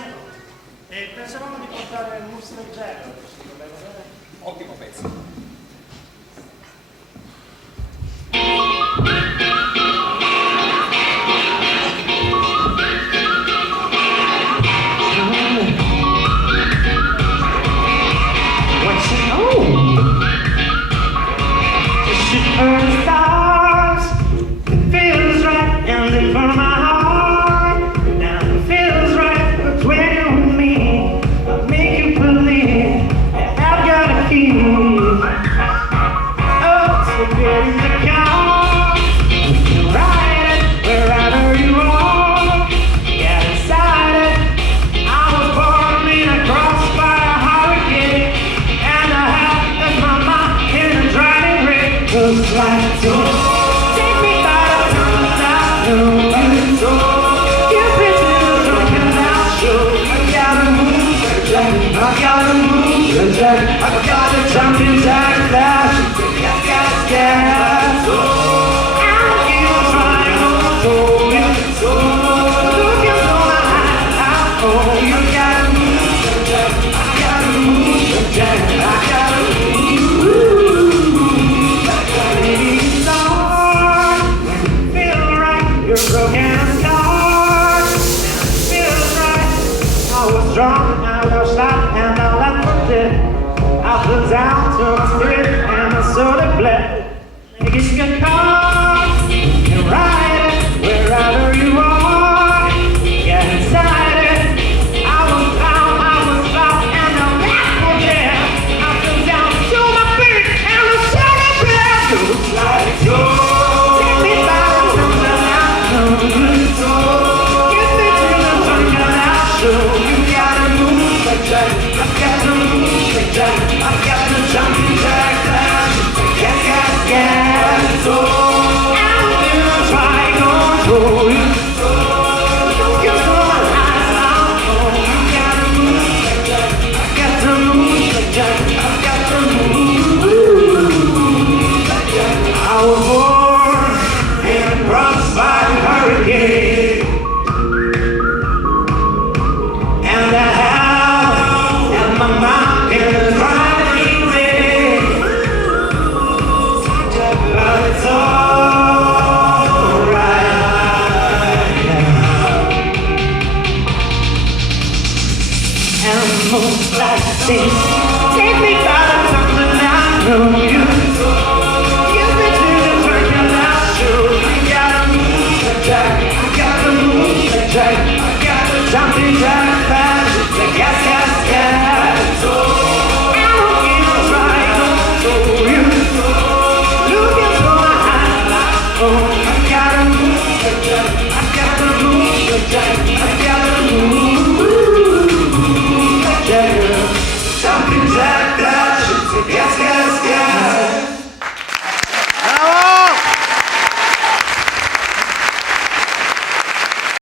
siamo pronti. E pensavamo di portare il MovesLikeJagger. Ottimo pezzo. I got a jumping jack flash. Yeah. I'm here trying to hold you. Looking for my eyes. Oh, you gotta move, Jack. I gotta move, Jack. I gotta move. Baby, it's hard when you feel right. You're broken and scarred. Feels right. I was drunk, I was lost, and I left it. I fell down to my spirit and I saw the blood. Make it get caught and ride it wherever you are. Get inside it. I was found, and I'm back for there. I fell down to my feet and I saw the blood. Looks like you. Take me back to the night. Get me to the sunken out show. You gotta move like that. I gotta move like that. I got the jumping jack flash. Yeah. So I'm gonna try control you. Looking for my eyes out. Oh, you gotta move like that. I got to move like that. I got to move like that. I was born and crossed by a hurricane, and I have and my mind is driving me. But it's all right now. And most like this, take me by the tongue and I know you.